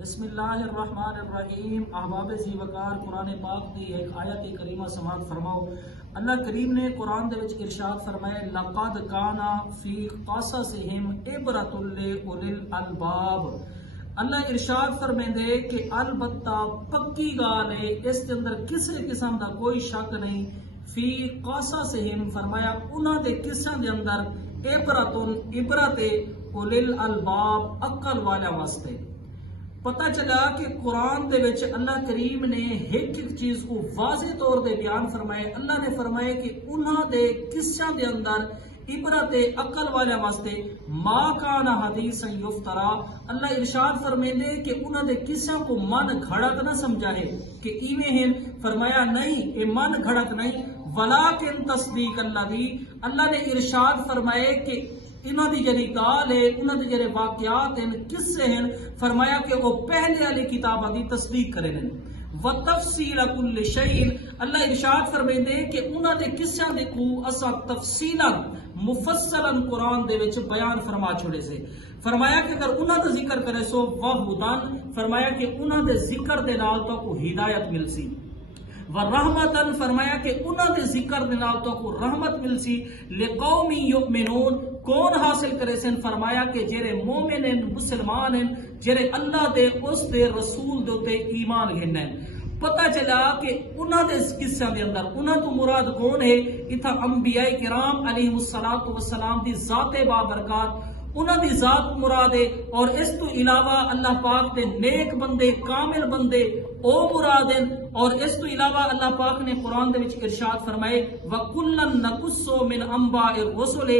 بسم اللہ الرحمن الرحیم۔ احباب زی وقار قرآن پاک دی ایک آیت کریمہ سماعت فرماؤ۔ اللہ کریم نے قرآن دے وچ ارشاد فرمایا لقد کانا فی قصصہم عبرۃ لأولی الالباب۔ اللہ ارشاد فرمیندے کہ البتہ پکی گال ہے، اس کے اندر کسی قسم دا کوئی شک نہیں۔ فی قصصہم فرمایا انہاں دے قصوں دے اندر عبرۃ اولی الالباب عقل والا واسطے۔ پتہ چلا کہ قرآن دے وچ اللہ کریم نے ایک چیز کو واضح طور دے بیان فرمائے۔ اللہ نے فرمایا کہ انہاں دے قصوں دے اندر عبرت عقل والے واسطے ما کان حدیثا یفترا۔ اللہ ارشاد فرمیندے کہ انہاں دے قصوں کو من گھڑت نہ سمجھائے کہ ایویں ہیں، فرمایا نہیں اے من گھڑت نہیں، ولیکن تصدیق اللہ نے ارشاد فرمائے کہ انہاں دی جڑی گال ہے، انہاں دے جڑے واقعات ہیں، قصے ہیں، فرمایا کہ وہ پہلے والی کتاباں دی تصدیق کرے نے۔ وتفصیل کل شیء، اللہ ارشاد فرمیندے کہ انہاں دے قصیاں دے کو اسا تفصیلا مفصلا قرآن دے وچ بیان فرما چھوڑے سے۔ فرمایا کہ اگر انہاں دا ذکر کرے سو وہدن، فرمایا کہ انہاں دے ذکر دے نال تو کو ہدایت مل سی۔ ورحمتن، فرمایا کہ انہاں دے ذکر دے نال تو کو رحمت مل سی۔ لقوم یؤمنون، کون حاصل کرے سن؟ فرمایا کہ جڑے مومن ہیں، مسلمان ہیں، جڑے اللہ دے اس دے رسول دے تے ایمان گھن ہیں۔ پتہ چلا کہ انہاں دے قصے دے اندر انہاں تو مراد کون ہے؟ اتھا انبیاء کرام علیہ الصلوۃ والسلام دی ذات بابرکات، انہاں دی ذات مراد ہے، اور اس تو علاوہ اللہ پاک دے نیک بندے، کامل بندے او مراد ہیں۔ اور اس تو علاوہ اللہ پاک نے قرآن دے وچ ارشاد فرمائے وَكُلًّا نَقُصُّ مِنْ أَنْبَاءِ الرُّسُلِ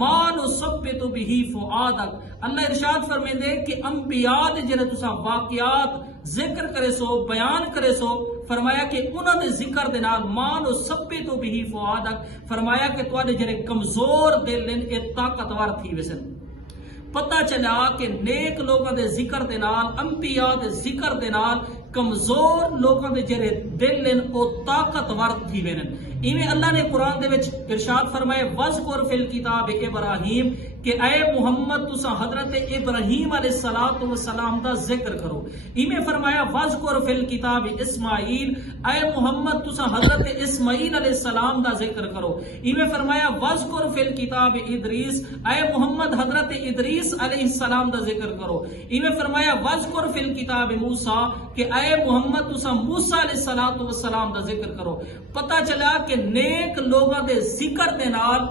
مَا نُثَبِّتُ بِهِ فُؤَادَكَ۔ اللہ ارشاد فرمیندے کہ انبیاء دے جڑے تساں واقعات ذکر کرے سو، بیان کرے سو، فرمایا کہ انہاں دے ذکر دے نال مَا نُثَبِّتُ بِهِ فُؤَادَكَ، فرمایا کہ تواڈے جڑے کمزور دل ہیں اے طاقتور تھی ویسن۔ پتہ چلا کہ نیک لوگوں دے ذکر دے نال، انبیاء دے ذکر دے نال کمزور لوگوں دے جڑے دل ہیں او طاقتور تھی وینن۔ ایویں اللہ نے قرآن دے وچ ارشاد فرمائے وَذْكُرْ فِي الْكِتَابِ ابراہیم، کہ اے محمد تسا حضرت ابراہیم علیہ الصلوۃ والسلام دا ذکر کرو۔ ایویں فرمایا وَذْكُرْ فِي الْكِتَابِ اسماعیل، اے محمد تسا حضرت اسماعیل علیہ السلام دا ذکر کرو۔ ایویں فرمایا وَذْكُرْ فِي الْكِتَابِ ادریس، اے محمد حضرت ادریس علیہ السلام دا ذکر کرو۔ ایویں فرمایا وَذْكُرْ فِي الْكِتَابِ موسیٰ، کہ اے محمد تسا موسیٰ علیہ الصلوۃ والسلام دا ذکر کرو۔ پتہ چلا کہ نیک لوگاں دے ذکر دے نال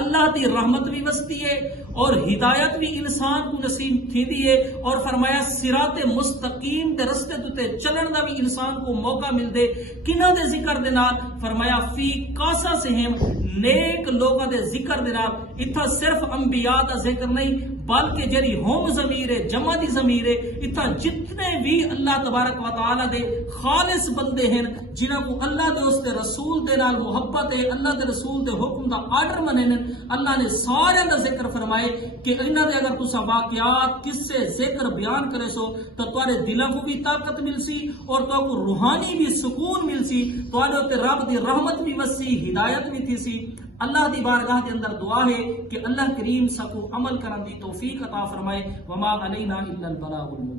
اللہ دی رحمت بھی وستی ہے اور ہدایت بھی انسان کو نصیب تھی دی ہے، اور فرمایا صراط مستقیم دے رستے تے چلن دا بھی انسان کو موقع مل دے۔ کنہ دے ذکر دے نال؟ فرمایا فی قصصہم، نیک لوگاں دے ذکر دے نال۔ اتھا صرف انبیاء دا ذکر نہیں بلکہ جری ہوم ضمیر ہے، جمع دی ضمیر ہے، اتھا جتنے بھی اللہ تبارک و تعالی دے خالص بندے ہیں جنہاں کو اللہ دے اس دے رسول دے نال محبت ہے، اللہ دے رسول دے حکم دا آرڈر منن، اللہ نے سارے دا ذکر فرمائے کہ انہاں دے اگر تسا واقعات قصے ذکر بیان کرے سو تو تواڈے دلاں کو بھی طاقت مل سی اور تو کو روحانی بھی سکون مل سی، تواڈے تے رب دی رحمت بھی وسی، ہدایت بھی تھی سی۔ اللہ دی بارگاہ کے اندر دعا ہے کہ اللہ کریم سب کو عمل کرن دی توفیق عطا فرمائے۔ وما علینا الا البلاغ المبین۔